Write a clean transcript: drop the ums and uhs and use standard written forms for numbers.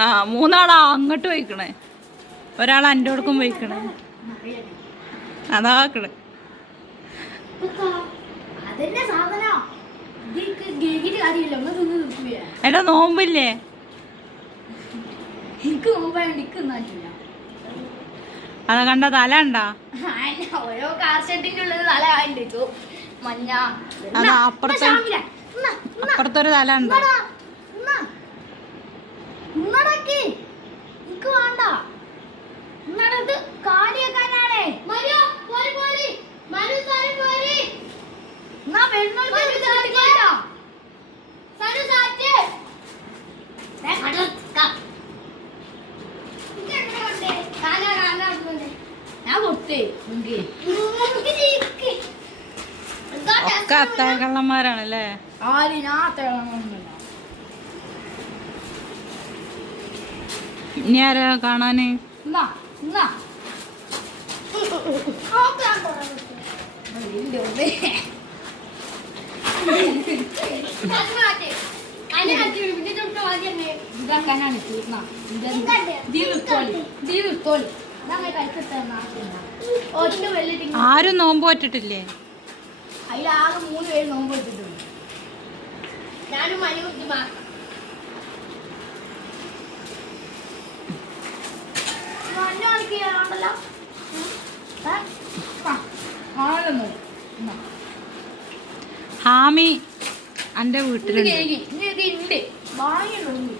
ആ മൂന്നാളാ അങ്ങോട്ട് പോയിക്കണേ, ഒരാൾ എൻ്റെ കൊടുക്കും പോയിക്കണേ. അതാക്കണേ എടാ നോമ്പില്ലേ? അത് കണ്ട തല ഉണ്ടാ? ഓരോ കാർ ഷെഡിന്റെ ഉള്ളത് തല ആയിട്ട് മഞ്ഞ. അത് അപ്പുറത്തൊരു തല ഉണ്ടോ? എനിക്ക് വേണ്ട, ഇത് കാലിയാക്കാനാണേ. ഞാൻ കൊടുത്തേ ഒക്കെ അത്താഴക്കള്ളന്മാരാണല്ലേ? ആര് ഞാൻ അത്താഴ ഇനി ആരാ കാണാന്? ആരും നോമ്പ് പറ്റിട്ടില്ലേ? അതിലാകെ 3 പേര് നോമ്പ് പറ്റിട്ടുണ്ട്. ഞാനും മണിക്കുട്ടിമാ. ഹാമി എന്റെ വീട്ടിലുണ്ട്. വാങ്ങിയുള്ളൂ.